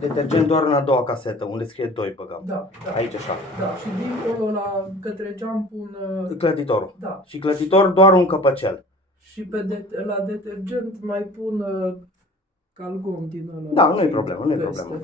Detergent doar în a doua casetă, unde scrie 2 băgăm. Da, da. Aici așa. Da, și dincolo către geam pun... Clătitorul. Da. Și clătitor doar un căpăcel. Și la detergent mai pun calgon din ăla. Da, nu e problemă, nu e problemă.